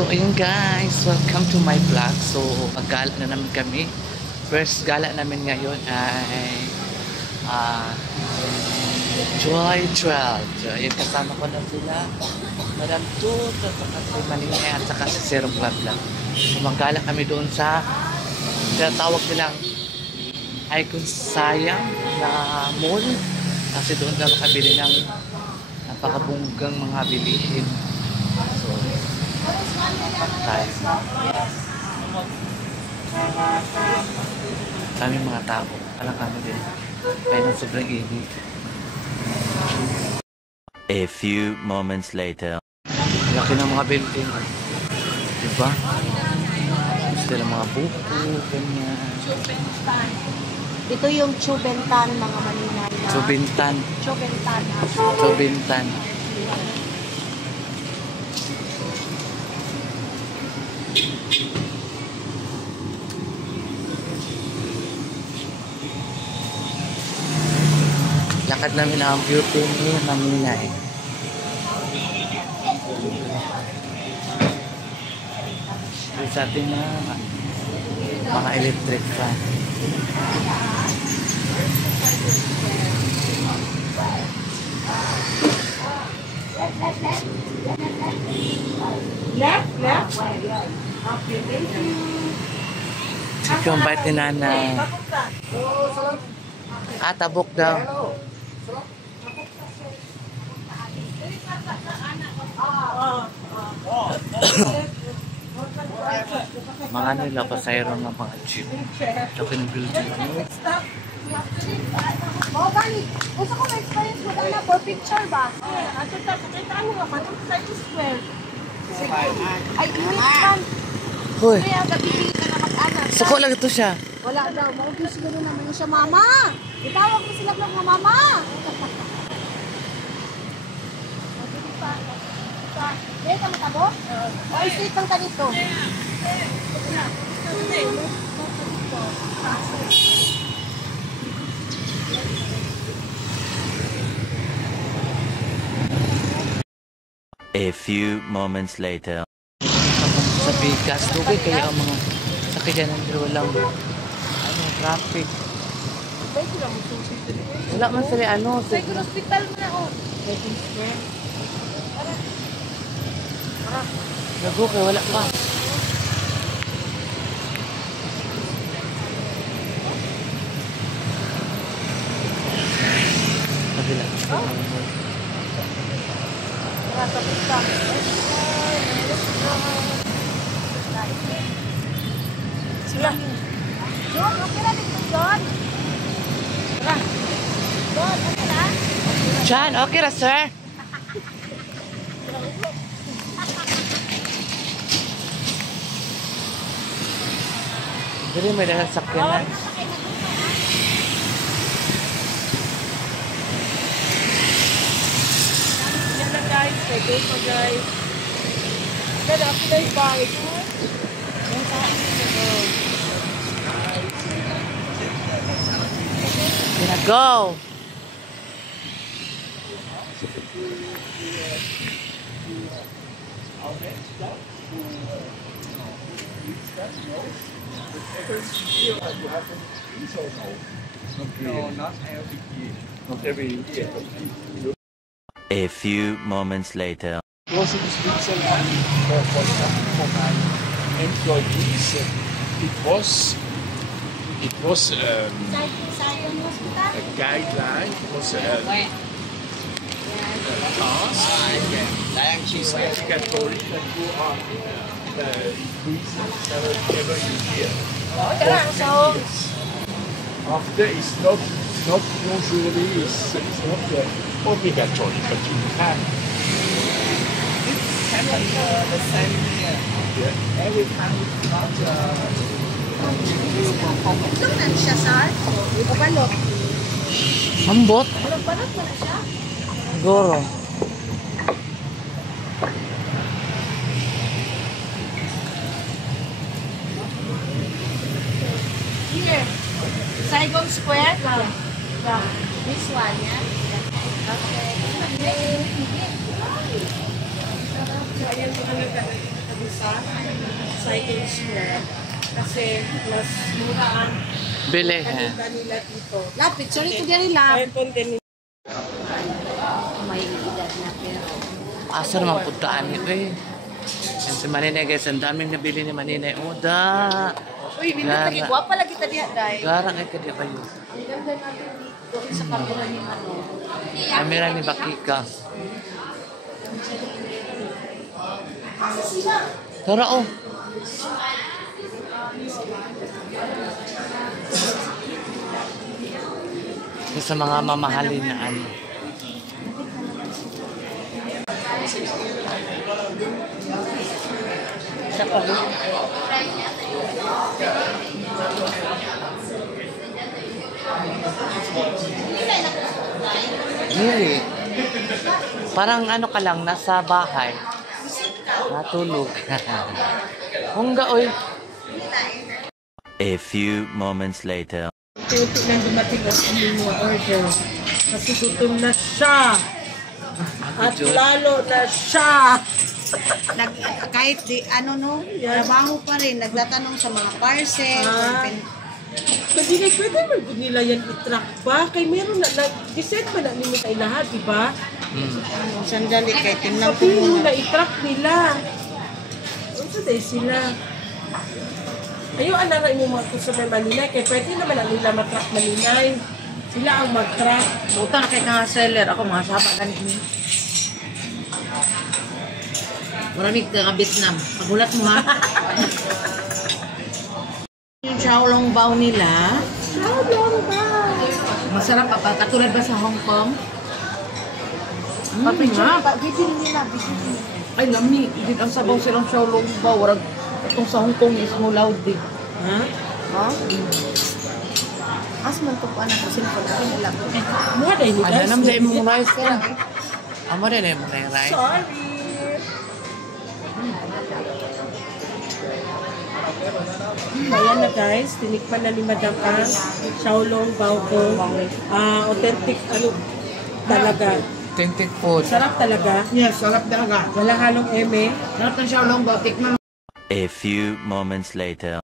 So ayun guys, welcome to my vlog. So maggala na naman kami. First gala namin ngayon ay Joy 12. So ayun, kasama ko na sila Madam Tut, at si Maningay at saka si Serong Vlog. So maggala kami doon sa tinatawag nilang Icon Sayang na mall. Kasi doon na makabili ng napakabunggang mga bilihin. So tayo. Kami mga tao. Alam kami din. Kaya nang sobrang init. A few moments later. Laki ng mga building. Diba? Gusto ng mga buko, ganyan. Ito yung Chubentan, mga Maninay. Chubintan. Chubentan. Chubintan. Lakad namin ang beauty ni Maninay. Sa atin na mga electric fan. Left. Ito yung bite ni Nanay. Tabok daw. Mga nila pasayro ng mga jeep. Ito yung building. Bani, gusto ko ma-experience mo na for picture ba? Ato ta, pakita mo nga, paano sa square? Ay, init man. Hoy, Kaya gabibili ka na mag-anak. suko lang ito siya. Wala daw, maubos siguro naman siya, mama. Itawag mo sila ng mama. Dito ka matabo? O, isip lang ka dito. A few moments later. Sa bigas, dugay kaya ang mga sakyan ng walang traffic. Wala man sila Sa hospital mo na, o. Lago kay wala pa. Kabila. Sila. John, okay na dito, John. Tara. John, okay na? John, okay ra sir. Dili may dahil sakyanan. Yan lang guys, may go pa guys. Kada ako na yung bike. Gonna go. A few moments later. Was it for my employees? It was a guideline. It was a task. It's mandatory that you are increasing every year. After it's not usually it's not obligatory, but you can. The same here. Yeah. Every time it's not. Ito na siya, sir. Ito balot. Ambot. Balot mo na siya. Goro. Here. Saigon Square. This one, yeah? Okay. dito sa Cycle Square. Kasi mas mura ang Bilihan. nila dito. Lapit, sorry to diri lang. Aircon din. May edad na pero. Asa naman puntaan niyo eh. Yan si Maninay guys, ang daming nabili ni Maninay. Oda. Uy, hindi lagi guwapa lagi ta diha, dai. Garang ay kadi kayo. Ang ganda natin dito sa kapila ni ano. Kamera ni Bakika. Tara oh. Yung sa mga mamahalin na ano. Sa palo. Really? Parang ano ka lang, nasa bahay. Natulog. Hungga oy. A few moments later. Unti nang dumating ang aming mga order. Kasi gutom na siya. At lalo na siya. Kahit di ano no, trabaho pa rin, nagtatanong sa mga parcel, Hindi na pwede man po nila yan i-track ba? Kay meron na, nag-deset man na nimo tayo lahat, di ba? sandali kay tingnan ko Sabi mo muna. na i-track nila. Ano sa sila? Ayaw anaray mo mga customer Maninay, kaya pwede naman na nila matrack Maninay. Sila ang mag-track. Buta na kay nga seller ako mga saba ganit ni. Maraming taga Vietnam. Pagulat mo ha. Yung xiaolong bao nila. Xiaolong bao. Masarap pa katulad ba sa Hong Kong? Bibili nila, bibili. Ay, lami. Hindi ang sabaw silang xiaolong bao. Warag itong sa Hong Kong is mo loud eh. Ha? Ha? Asman to pa na kasi nila. Muna dahil nila. Ano naman sa imong rice ka? Amo rin eh, mga rice. Sorry. Ayan na guys, tinikman na ni Madam ang Xiaolong bao ko. Authentic, ano, talaga. Tintik food. Sarap talaga. Yes, sarap talaga. Wala halong eme. Sarap ng xiaolong bao. Tikman mo. A few moments later.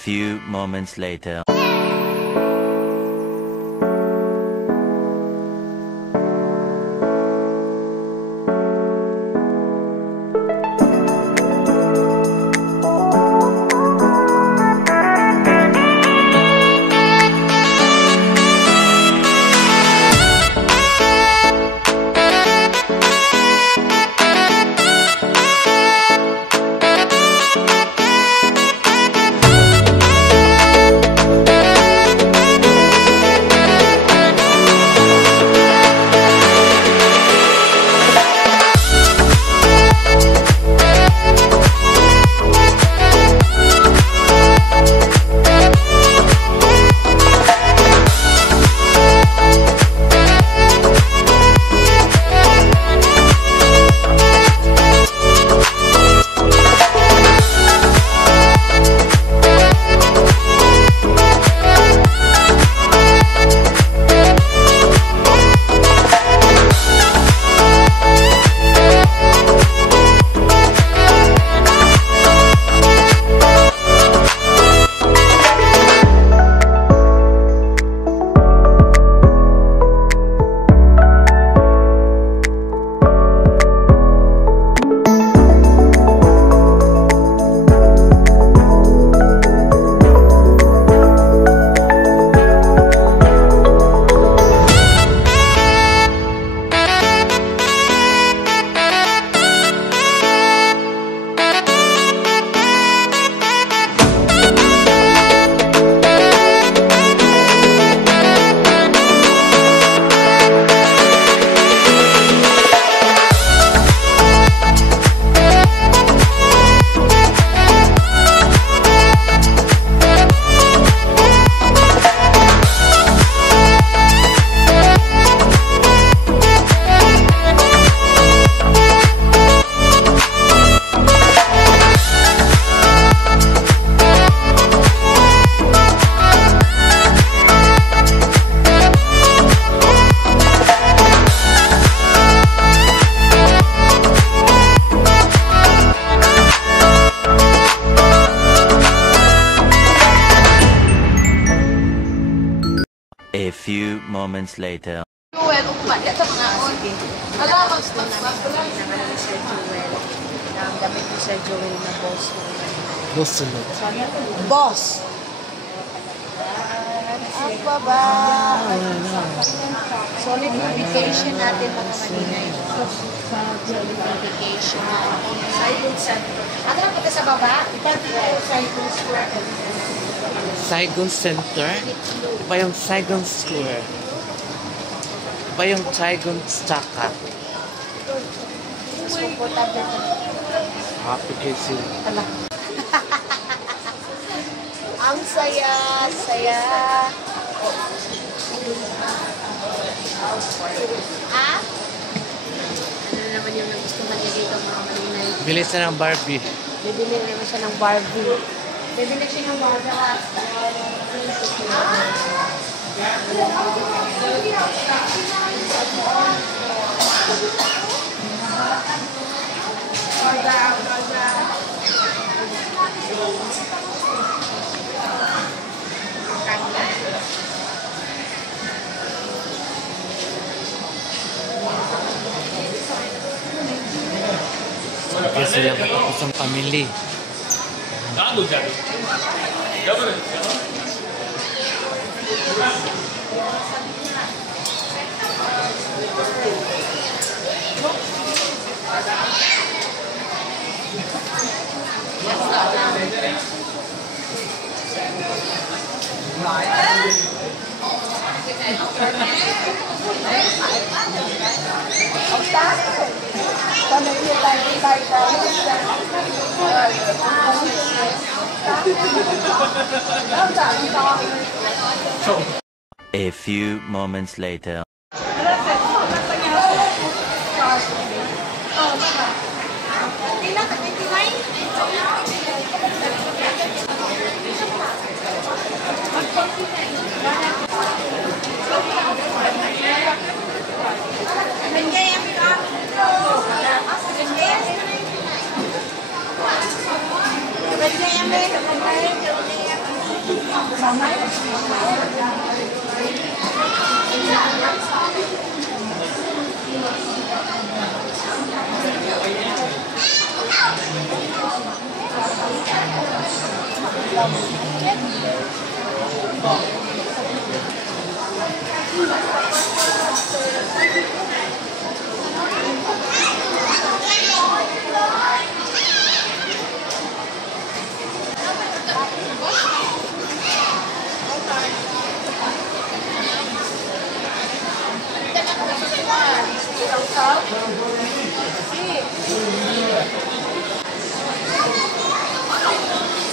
few moments later. A few moments later. Well, upat ito mga on. Alam, Gusto namin pinangalan ni Sir Joel na ang damit ni Sir Joel na boss mo. Gusulot. Boss! Ang baba! Solid lubrication natin mga maninay. Solid lubrication. Ano lang kita sa baba? Saigon Center. Iba yung Saigon Square. Iba yung Saigon Staka. Mas komportable ka. Happy kasi. Ang saya, saya. Ha? Ano naman yung nagustuhan niya dito mga maninay? Bilis na ng Barbie. Bibili naman siya ng Barbie. Bibili siya ng Barbie. Kaya sila matapos ang pamilya. A few moments later.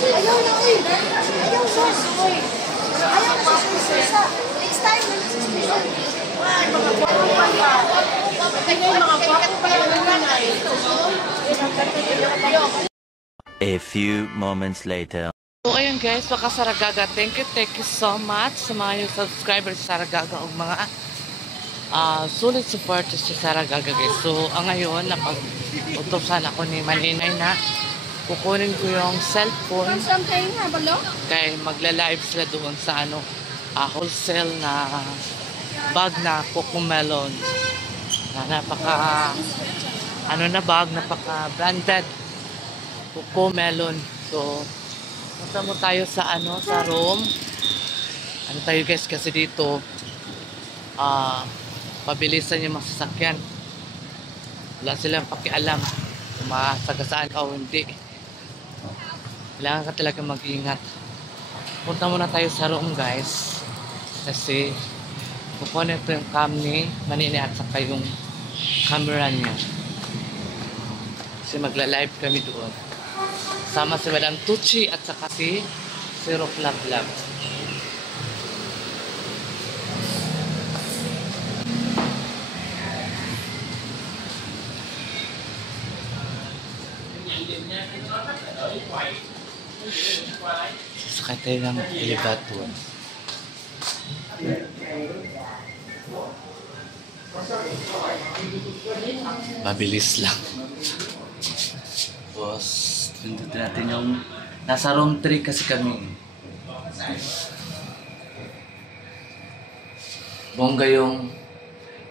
Ayaw na, uy. Ayaw, sus. Uy. Ayaw na, sus. Next time, sus. A few moments later. So ayun guys, baka Saragaga, thank you so much sa mga yung subscribers sa Saragaga o mga sulit supporters sa Saragaga guys. So ngayon, napag-utosan ako ni Maninay na kukunin ko yung cellphone kaya magla-live sila doon sa wholesale na bag na Cocomelon na napaka bag, napaka branded Cocomelon. So punta mo tayo sa sa room. Tayo guys kasi dito pabilisan yung mga sasakyan. Wala silang pakialam kung masagasaan ka o hindi. Kailangan ka talaga mag-ingat. Punta muna tayo sa room guys. Kasi kukunin ko yung cam ni Maninay at saka yung camera niya. Kasi magla-live kami doon. Sama si Madam Tucci at saka si Zero Club Lab. Sakay tayo ng elevator. Mabilis lang. Tapos, tundutin natin yung nasa room 3 kasi kami. Bongga yung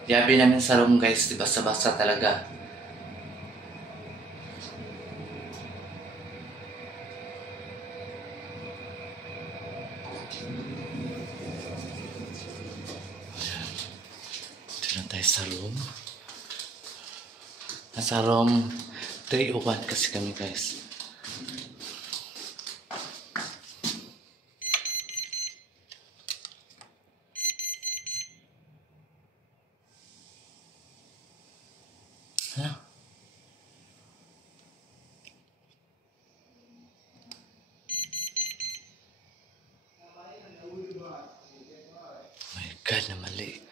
yabi namin sa room guys. Di basta-basta talaga. Tayo sa room. Nasa room 301 kasi kami guys. Huh? My God, na mali.